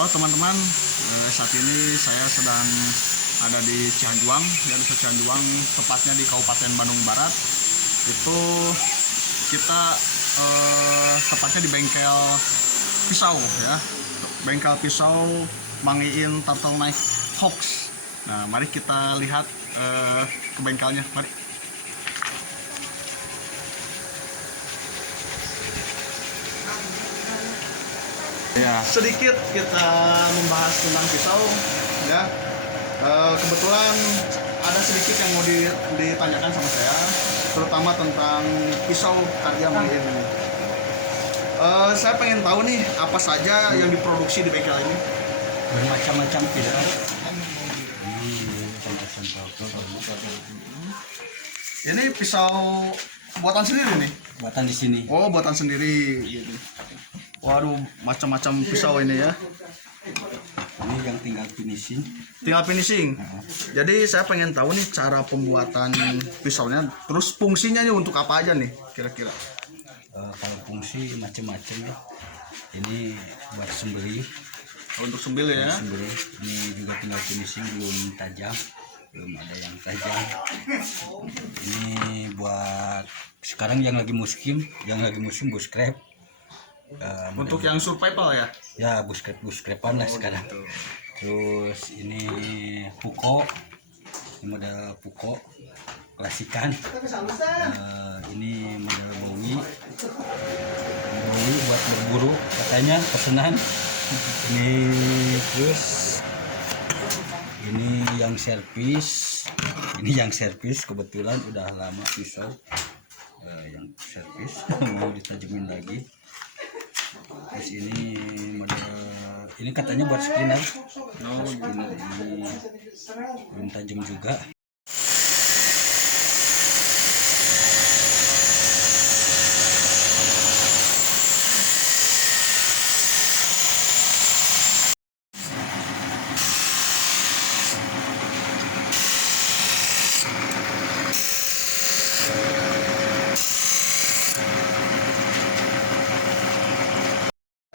Halo teman-teman, saat ini saya sedang ada di Cianjuang, ya desa Cianjuang, tepatnya di Kabupaten Bandung Barat. Itu kita tepatnya di bengkel pisau, ya, bengkel pisau Mangiin Turtleneck Hawks. Nah, mari kita lihat ke bengkelnya, mari. Ya, sedikit kita membahas tentang pisau, ya. Kebetulan ada sedikit yang mau ditanyakan sama saya, terutama tentang pisau karya Mangiin ini. Saya pengen tahu nih, apa saja yang diproduksi di bengkel ini? Bermacam-macam pisau. Ini pisau buatan sendiri nih? Buatan di sini. Oh, buatan sendiri gitu. Waduh, macam-macam pisau ini ya. Ini yang tinggal finishing. Tinggal finishing. Jadi saya pengen tahu nih cara pembuatan pisaunya, terus fungsinya nih untuk apa aja nih kira-kira? Kalau fungsi macam-macam ya. Ini buat sembelih. Untuk sembelih ya. Sembelih. Ini juga tinggal finishing, belum tajam. Belum ada yang tajam. Ini buat sekarang yang lagi musim bush crab. Untuk yang survival ya? Ya, buskrepan lah sekarang. Gitu. Terus ini puko, ini model puko klasikan. Ini model bowie buat berburu katanya pesanan. Ini terus ini yang servis, kebetulan udah lama pisau yang servis mau ditajemin lagi. Terus ini model ini katanya buat skinner. Ini belum tajam juga.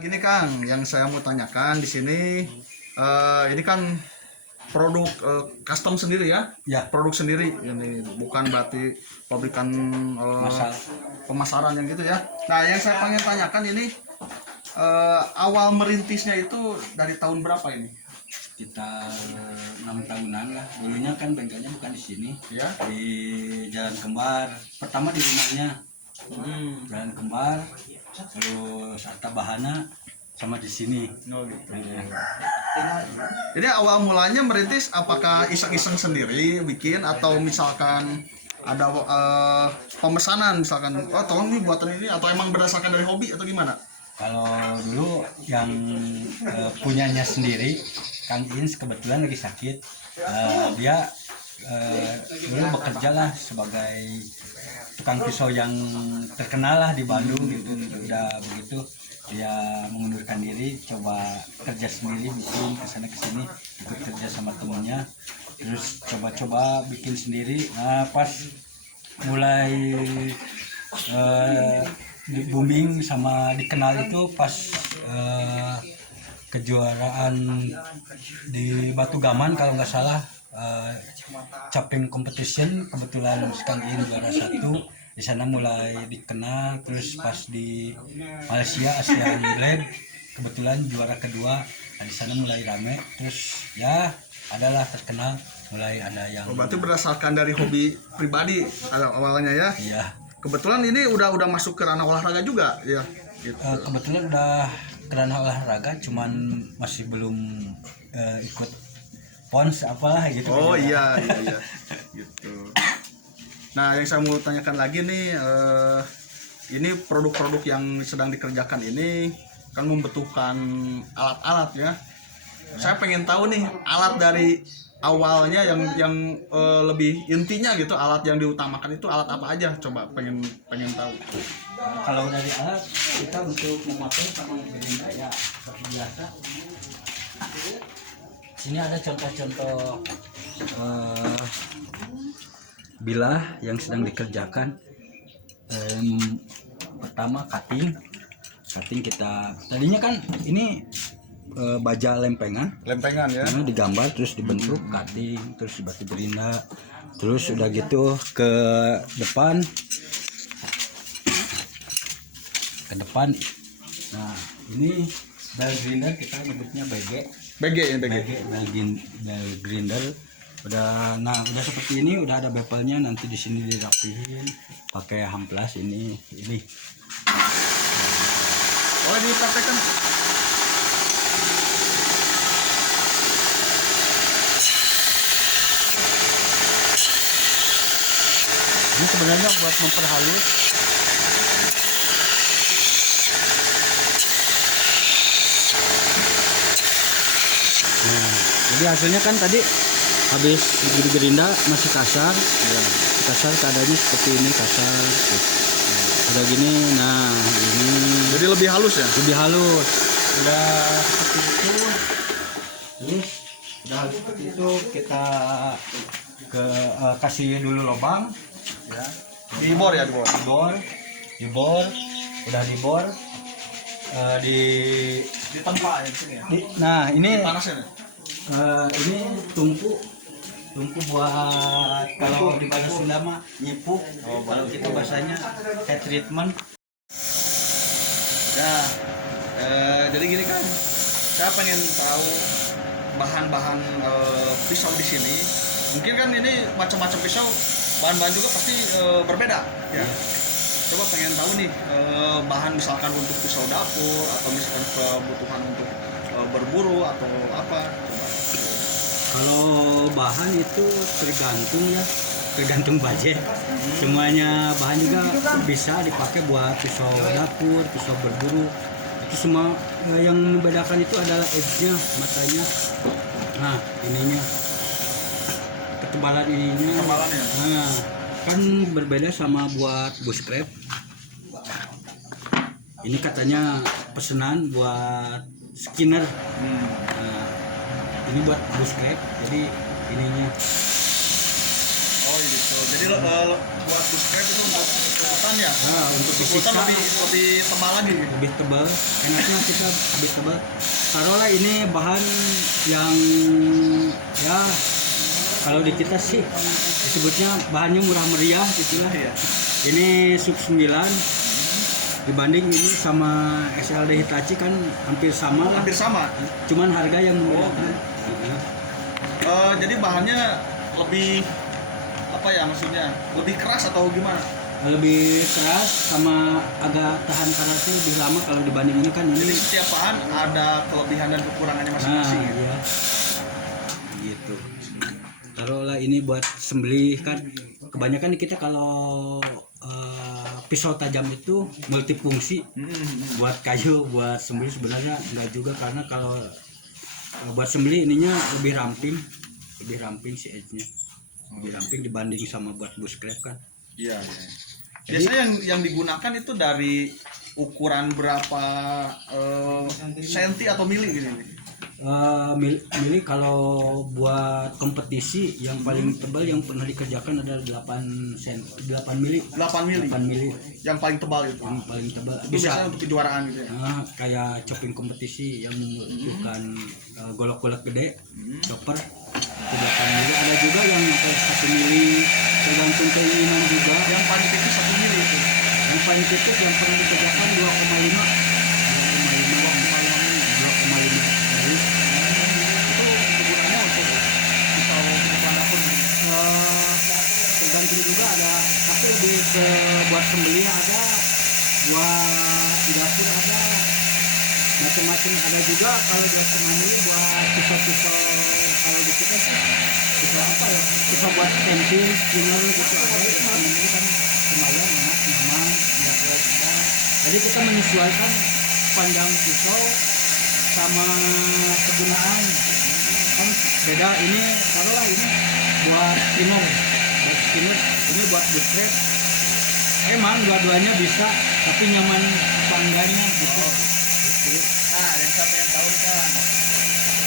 Gini Kang, yang saya mau tanyakan di sini, ini kan produk custom sendiri ya? Ya. Produk sendiri, ini bukan berarti pabrikan pemasaran yang gitu ya. Nah, yang saya pengen tanyakan ini, awal merintisnya itu dari tahun berapa ini? Sekitar 6 tahunan lah. Dulunya kan bengkelnya bukan di sini, Ya. di Jalan Kembar. Pertama di rumahnya, Jalan Kembar, terus Arta Bahana, sama di sini. Oh, gitu. Jadi awal mulanya merintis apakah iseng-iseng sendiri bikin atau misalkan ada pemesanan, misalkan oh tolong nih buatan ini, atau emang berdasarkan dari hobi atau gimana? Kalau dulu yang punyanya sendiri, Kang Ins kebetulan lagi sakit. Dia dulu bekerja lah sebagai tukang pisau yang terkenal lah di Bandung gitu. Udah begitu dia mengundurkan diri, coba kerja sendiri, bikin kesana kesini, ikut kerja sama temennya, terus coba-coba bikin sendiri. Nah, pas mulai di booming sama dikenal itu pas kejuaraan di Batu Gaman kalau nggak salah, chopping competition, kebetulan Kang In juara 1 di sana, mulai dikenal. Terus pas di Malaysia Asian Blade kebetulan juara 2, nah, di sana mulai rame. Terus ya adalah terkenal, mulai ada yang Berarti berdasarkan dari hobi pribadi awalnya ya? Iya. Kebetulan ini udah masuk ke ranah olahraga juga ya? Gitu. Kebetulan udah ke ranah olahraga, cuman masih belum ikut pons apalah gitu. Oh iya gitu. Nah, yang saya mau tanyakan lagi nih, ini produk-produk yang sedang dikerjakan ini kan membutuhkan alat-alat ya. Saya pengen tahu nih alat dari awalnya yang lebih intinya gitu, alat yang diutamakan itu alat apa aja, coba pengen tahu. Kalau dari alat kita untuk memotong sama ngebikin daya seperti biasa. Sini ada contoh-contoh bilah yang sedang dikerjakan. Pertama cutting kita tadinya kan ini baja lempengan. Lempengan ya. Nah, digambar terus dibentuk cutting terus dibatu gerinda terus udah gitu ke depan nah ini bel grinder kita nyebutnya BG BG ya BG. bel grinder udah seperti ini udah ada bevelnya nanti di sini dirapihin pakai hamplas ini Oh ini praktekkan. ini sebenarnya buat memperhalus nah, jadi hasilnya kan tadi habis gerinda masih kasar ya. Kasar keadaannya seperti ini kasar udah gini nah ini Jadi lebih halus ya. lebih halus udah seperti itu terus udah halus seperti itu kita kasih dulu lubang ya Dibor ya dibor. dibor udah dibor Ditempa ya di sini ya. nah ini Panasnya nih. ini tungku buat kalau di bahasa Sunda mah nyipuk kalau kita bahasanya head treatment Ya, jadi gini kan, saya pengen tahu bahan-bahan pisau di sini. Mungkin kan ini macam-macam pisau, bahan-bahan juga pasti berbeda. Ya. Coba pengen tahu nih bahan misalkan untuk pisau dapur atau misalkan kebutuhan untuk berburu atau apa. Coba. kalau bahan itu tergantung budget semuanya bahan juga bisa dipakai buat pisau dapur pisau berburu itu semua yang membedakan itu adalah edge-nya matanya nah ininya ketebalan ininya Ketebalannya. nah kan berbeda sama buat bushcraft ini katanya pesanan buat skinner nah, ini buat bushcraft jadi ininya Oh gitu. Jadi buat bushcraft itu untuk ukuran ya. nah untuk Ukuran disiksa lebih tebal lagi. lebih tebal enaknya kita lebih tebal taruhlah ini bahan yang ya kalau di kita sih disebutnya bahannya murah meriah gitu lah Iya. ini sub 9 dibanding ini sama SLD Hitachi kan hampir sama lah Hampir sama. cuman harga yang membedakan Jadi bahannya lebih apa ya maksudnya? Lebih keras atau gimana? lebih keras sama agak tahan panasnya lebih lama kalau dibanding ini kan Jadi ini setiap bahan ada kelebihan dan kekurangannya nah masing-masing. iya gitu taruhlah ini buat sembelih kan kebanyakan kita kalau pisau tajam itu multifungsi buat kayu buat sembelih sebenarnya enggak juga karena kalau buat sembelih ininya lebih ramping si edge-nya lebih ramping dibanding sama buat bushcraft kan Iya. Biasanya yang digunakan itu dari ukuran berapa senti atau mili gitu. Mili kalau buat kompetisi yang paling tebal yang pernah dikerjakan adalah 8 mili 8 mili. 8 mili Yang paling tebal itu. yang paling tebal Itu biasanya untuk kejuaraan gitu ya. kayak chopping kompetisi yang membutuhkan golok-golok gede chopper itu 8 mili ada juga yang sampai 1 mili tergantung keinginan juga Yang paling tipis 1 mili itu. yang paling tipis yang pernah dikerjakan 2,5 mili Itu kegunaannya untuk pisau manapun. tergantung juga ada tapi lebih ke buat sembelih ada buat di dapur ada macam-macam ada juga kalau di sini buat pisau-pisau kalau di kita sih pisau apa ya pisau buat camping skinner gitu ada ini kan lumayan enak nyaman nggak terlalu ada jadi kita menyesuaikan panjang pisau sama kegunaan kan beda ini taruhlah ini buat skinner ini buat bushcraft emang dua-duanya bisa tapi nyaman pangganya gitu. Nah, yang saya pengen tahu kan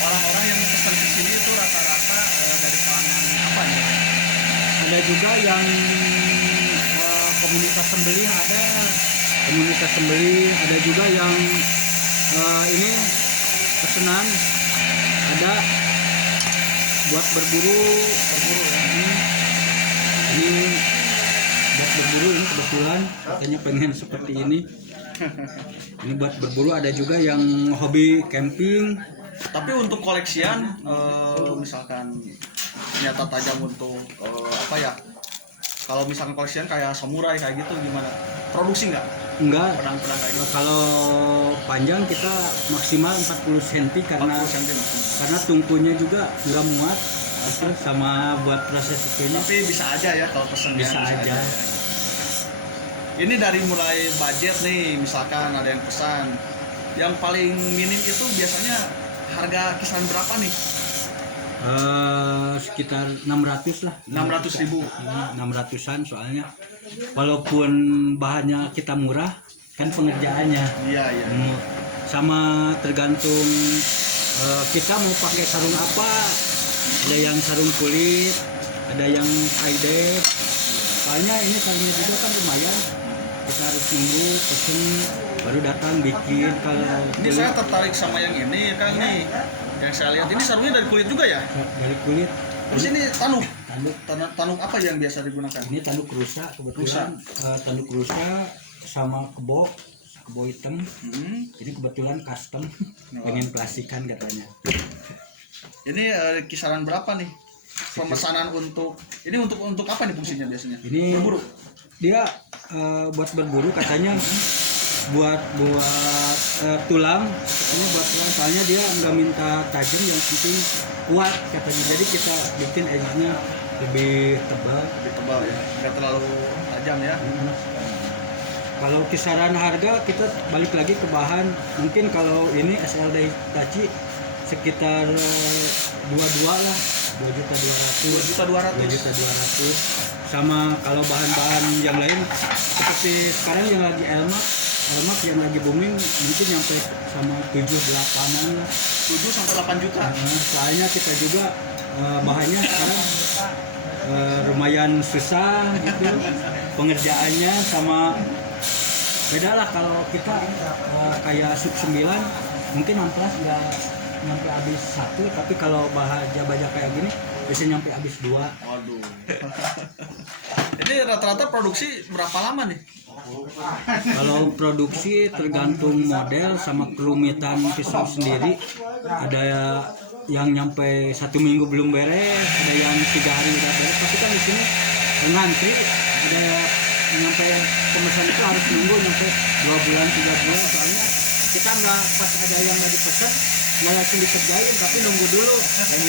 orang-orang yang pesan ke sini itu rata-rata dari kalangan apa ya? Ada juga yang komunitas sembelih ada juga yang ini pesanan ada buat berburu ya. Ini buat berburu, ini kebetulan katanya pengen seperti ini. Ini buat berburu, ada juga yang hobi camping. Tapi untuk koleksian, misalkan senjata tajam untuk apa ya? Kalau misalkan koleksian kayak samurai kayak gitu gimana? Produksi nggak? Enggak. Pedang-pedang kayak gitu. Kalau panjang kita maksimal 40 cm karena 40 cm. karena tungkunya juga nggak muat. Sama buat proses itunya. Tapi bisa aja ya kalau pesen Bisa aja. Ini dari mulai budget nih, misalkan ada yang pesan, yang paling minim itu biasanya harga kisaran berapa nih? Sekitar 600 lah. 600.000. 600-an soalnya. Walaupun bahannya kita murah, kan pengerjaannya. Iya, iya. Sama tergantung kita mau pakai sarung apa. Ada yang sarung kulit, ada yang tie-dye. Soalnya ini sarungnya juga kan lumayan. Kita harus nunggu pesen baru datang bikin. Kalau Ini saya tertarik sama yang ini Kang nih. Yang saya lihat ini sarungnya dari kulit juga ya? dari kulit. Terus ini tanduk. Tanduk. Tanduk apa yang biasa digunakan? Ini tanduk rusa kebetulan. Tanduk rusa sama kebo hitam. Ini kebetulan custom. Pengen plastikan katanya. Ini kisaran berapa nih? Pemesanan untuk ini untuk apa nih fungsinya biasanya? Ini berburu. Dia buat berburu katanya, buat tulang. Ini buat tulang, soalnya dia nggak minta tajam, yang penting kuat katanya. Jadi kita bikin edge-nya lebih tebal. Lebih tebal ya, nggak terlalu tajam ya. Kalau kisaran harga kita balik lagi ke bahan. Mungkin kalau ini SLD Hitachi sekitar 22 lah, 2.200.000. Sama kalau bahan-bahan yang lain seperti sekarang yang lagi Elmax yang lagi booming mungkin nyampe sama 7-8an lah. 7 sampai 8 juta. Soalnya kita juga bahannya sekarang lumayan susah gitu pengerjaannya, sama beda lah. Kalau kita kayak sub 9 mungkin amplas nggak nyampe habis 1, tapi kalau baja kayak gini bisa nyampe habis 2. Waduh. Ini rata-rata produksi berapa lama nih? Kalau produksi tergantung model sama kerumitan pisau sendiri. Ada yang nyampe 1 minggu belum beres, ada yang 3 hari udah beres. Tapi kan di sini ngantri, ada yang nyampe pemesan itu harus nunggu nyampe 2 bulan 3 bulan. Soalnya kita nggak pas ada yang nggak dipesan nggak langsung dikerjain, tapi nunggu dulu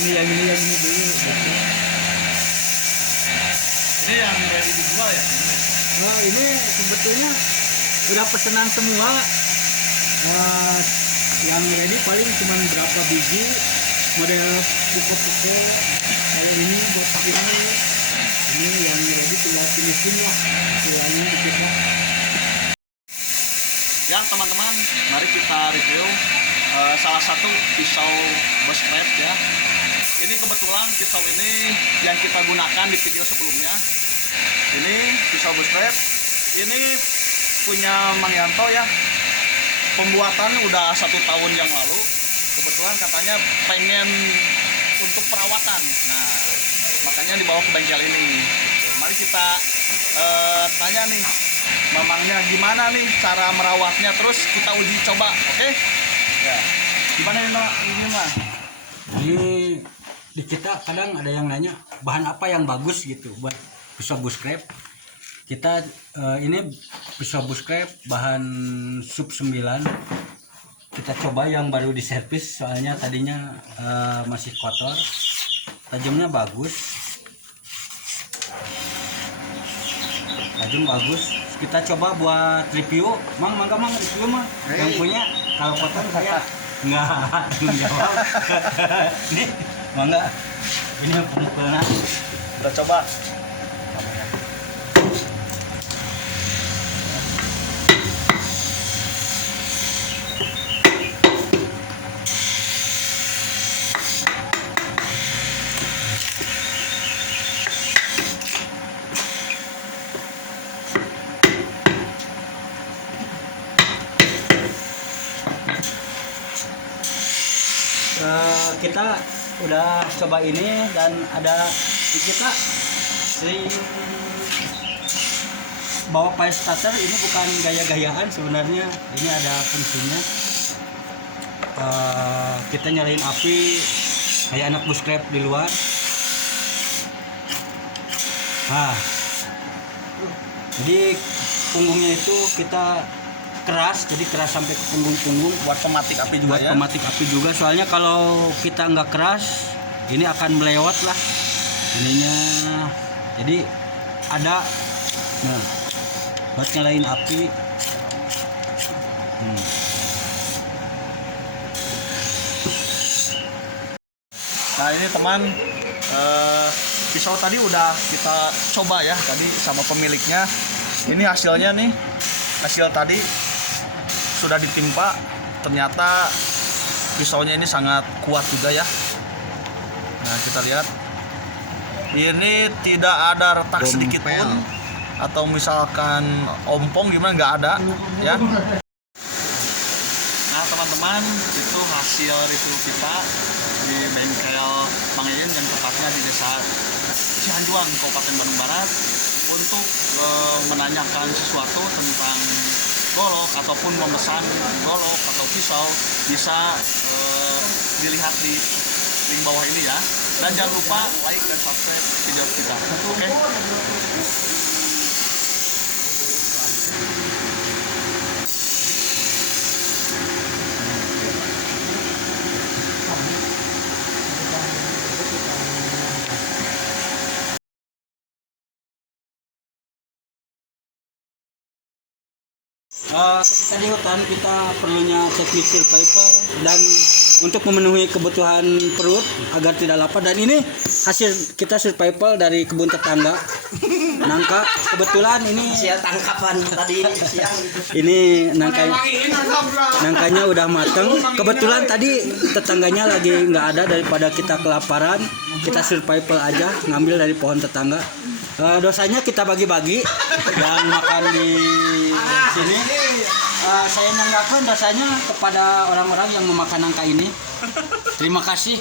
yang ini dulu gitu. Ini yang ready dijual ya? Nah, ini sebetulnya udah pesanan semua. Yang ready paling cuma berapa biji, model puko-puko kayak ini buat ini yang ready tinggal finishin lah, istilahnya dikit lah. Ya teman-teman, mari kita review salah satu pisau Boschrep ya. Ini kebetulan pisau ini yang kita gunakan di video sebelumnya. Ini pisau Boschrep, ini punya Mang Yanto ya. Pembuatan udah 1 tahun yang lalu. Kebetulan katanya pengen untuk perawatan. Nah, makanya dibawa ke bengkel ini. Mari kita tanya nih, mamangnya gimana nih cara merawatnya, terus kita uji coba, oke? Ya. Gimana ini mah? Ini di kita kadang ada yang nanya bahan apa yang bagus gitu buat pisau Boschrep. Kita ini pisau Boschrep bahan sub 9. Kita coba yang baru diservis, soalnya tadinya masih kotor. Tajamnya bagus. Tajam bagus. Kita coba buat review. Mangga review mah. Yang punya kalau kotor saya nggak jawab. Nih, mangga. Ini pernah. Kita coba. kita udah coba ini dan ada di kita sering bawa fire starter. Ini bukan gaya-gayaan sebenarnya, ini ada fungsinya. Kita nyalain api kayak anak bushcraft di luar. Nah, jadi punggungnya itu kita keras, jadi keras sampai ke punggung-punggung. Buat pematik api juga Buat ya. pematik api juga, soalnya kalau kita nggak keras ini akan melewat lah ininya. Jadi ada, nah, buat nyalain api. Nah ini teman, pisau tadi udah kita coba ya tadi sama pemiliknya. Ini hasilnya nih, hasil tadi sudah ditimpa, ternyata pisaunya ini sangat kuat juga ya. Nah kita lihat, ini tidak ada retak sedikit pun, atau misalkan ompong gimana, nggak ada ya. Nah teman-teman, itu hasil review kita di bengkel Mang Iin, dan tepatnya di desa Cihanjuang, Kabupaten Bandung Barat, untuk menanyakan sesuatu tentang golok ataupun memesan golok atau pisau, bisa dilihat di link bawah ini ya. Dan jangan lupa like dan subscribe video kita. Oke? Tadi hutan kita perlunya teknik survival dan untuk memenuhi kebutuhan perut agar tidak lapar. Dan ini hasil kita survival dari kebun tetangga, nangka. Kebetulan ini Sial tangkapan tadi siang. ini nangkanya udah mateng. Kebetulan tadi tetangganya lagi nggak ada, daripada kita kelaparan kita survival aja, ngambil dari pohon tetangga. Dosanya kita bagi-bagi dan makan di sini. Saya nanggakan dosanya kepada orang-orang yang memakan nangka ini. Terima kasih.